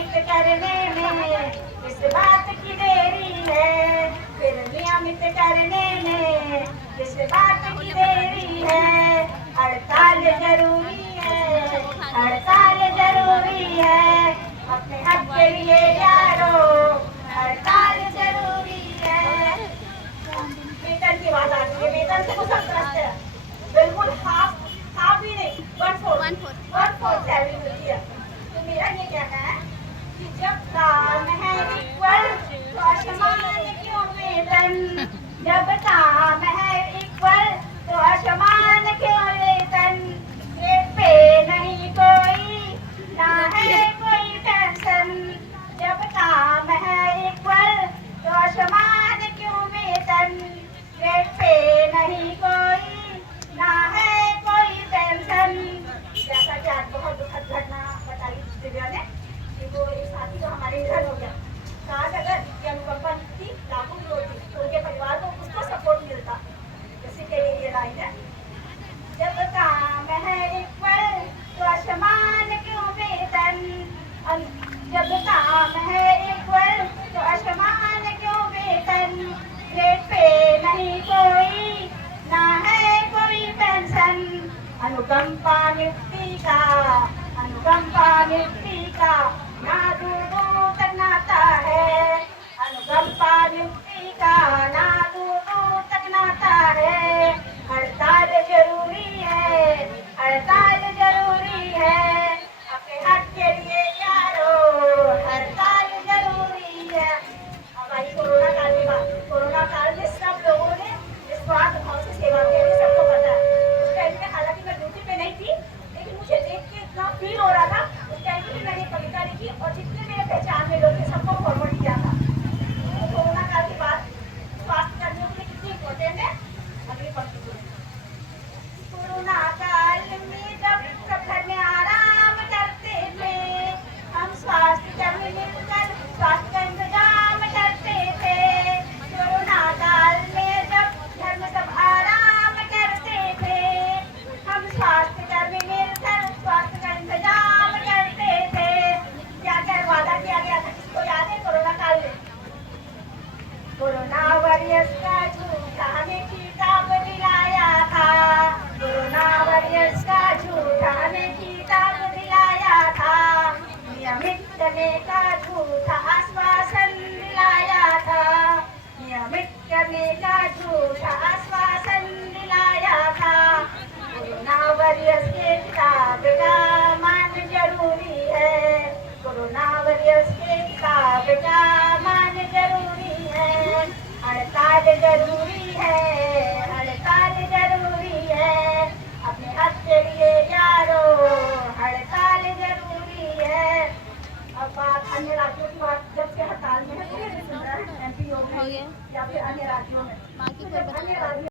नियमित करने में किस बात की देरी है, फिर नियमित करने में किस बात की देरी है। हड़ताल जरूरी है, हड़ताल जरूरी है, अपने हक के लिए यारो हड़ताल जरूरी है। वेतन की बात आती है, वेतन से कुछ अंतर है, बिल्कुल हाफ भी नहीं, 1/4 सैलरी मिलती है। तो मेरा ये कहना है कि जब काम है इक्वल तो असमान क्यों वेतन, जब काम है इक्वल तो असमान क्यों वेतन। रेट पे नहीं कोई ना है कोई टेंशन, जब काम है इक्वल तो असमान क्यों वेतन। रेट पे नहीं कोई ना है कोई टेंशन। जैसा कि आज बहुत दुखद घटना बताई दिव्या ने कि वो एक साथी जो हमारे निधन हो गया, काश अगर ये अनुकंपा नीति लागू भी होती तो उनके परिवार को उसको सपोर्ट मिलता। जैसे कि ये लाइन है, जब काम है इक्वल तो असमान क्यों वेतन, जब काम है इक्वल तो असमान क्यों वेतन। रेट पे नहीं कोई ना है कोई पेंशन। अनुकंपा नियुक्ति का, अनुकंपा नियुक्ति का